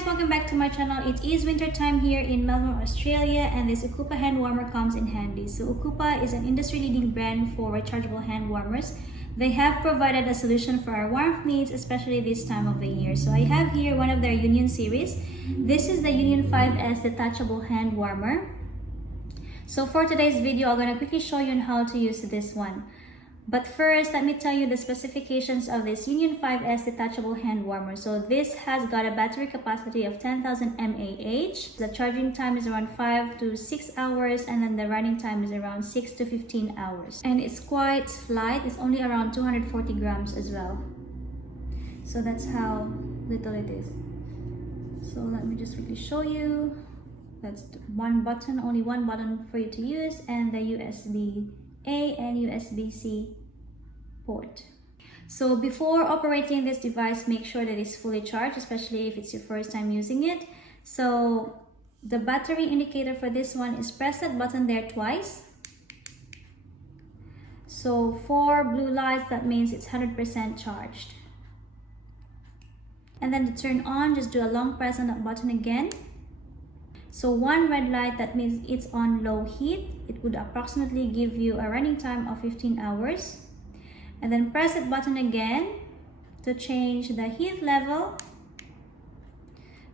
guys, welcome back to my channel. It is winter time here in Melbourne, Australia, and this Ocoopa hand warmer comes in handy. So Ocoopa is an industry-leading brand for rechargeable hand warmers. They have provided a solution for our warmth needs, especially this time of the year. So I have here one of their Union series. This is the Union 5S Detachable Hand Warmer. So for today's video, I'm going to quickly show you on how to use this one. But first, let me tell you the specifications of this Union 5S Detachable Hand Warmer. So this has got a battery capacity of 10,000 mAh. The charging time is around 5 to 6 hours, and then the running time is around 6 to 15 hours. And it's quite light. It's only around 240 grams as well. So that's how little it is. So let me just quickly show you. That's one button, only one button for you to use, and the USB-A and USB-C port. So before operating this device, make sure that it's fully charged, especially if it's your first time using it. So the battery indicator for this one is press that button there twice. So 4 blue lights, that means it's 100% charged. And then to turn on, just do a long press on that button again. So 1 red light, that means it's on low heat. It would approximately give you a running time of 15 hours. And then press that button again to change the heat level.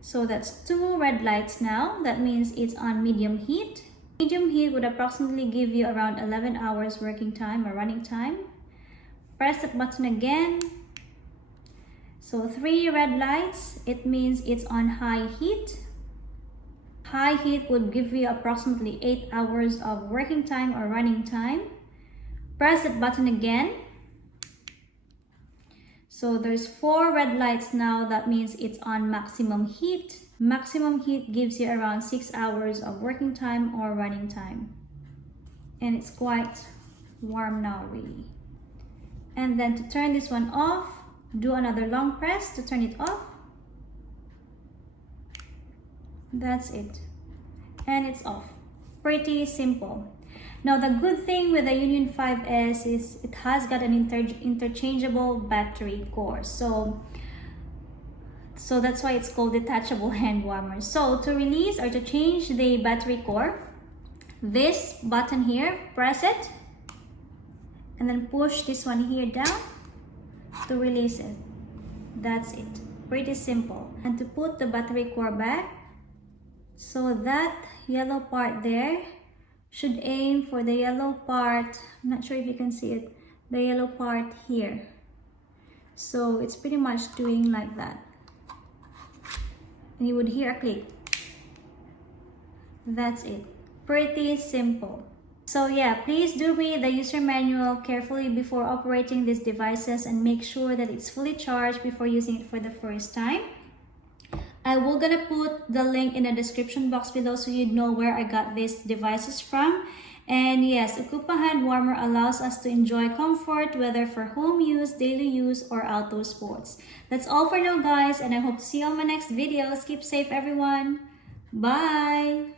So that's 2 red lights now. That means it's on medium heat. Medium heat would approximately give you around 11 hours working time or running time. Press that button again. So 3 red lights, it means it's on high heat. High heat would give you approximately 8 hours of working time or running time. Press that button again. So there's 4 red lights now. That means it's on maximum heat. Maximum heat gives you around 6 hours of working time or running time. And it's quite warm now, really. And then to turn this one off, do another long press to turn it off. That's it, and it's off. Pretty simple. Now the good thing with the Union 5S is it has got an interchangeable battery core, so that's why it's called detachable hand warmer. So to release or to change the battery core, this button here, press it and then push this one here down to release it. That's it. Pretty simple. And to put the battery core back, so that yellow part there should aim for the yellow part. I'm not sure if you can see it. The yellow part here. So it's pretty much doing like that. And you would hear a click. That's it. Pretty simple. So yeah, please do read the user manual carefully before operating these devices and make sure that it's fully charged before using it for the first time. I will gonna put the link in the description box below so you know where I got these devices from. And yes, Ocoopa hand warmer allows us to enjoy comfort, whether for home use, daily use, or outdoor sports. That's all for now, guys, and I hope to see you on my next videos. Keep safe, everyone. Bye.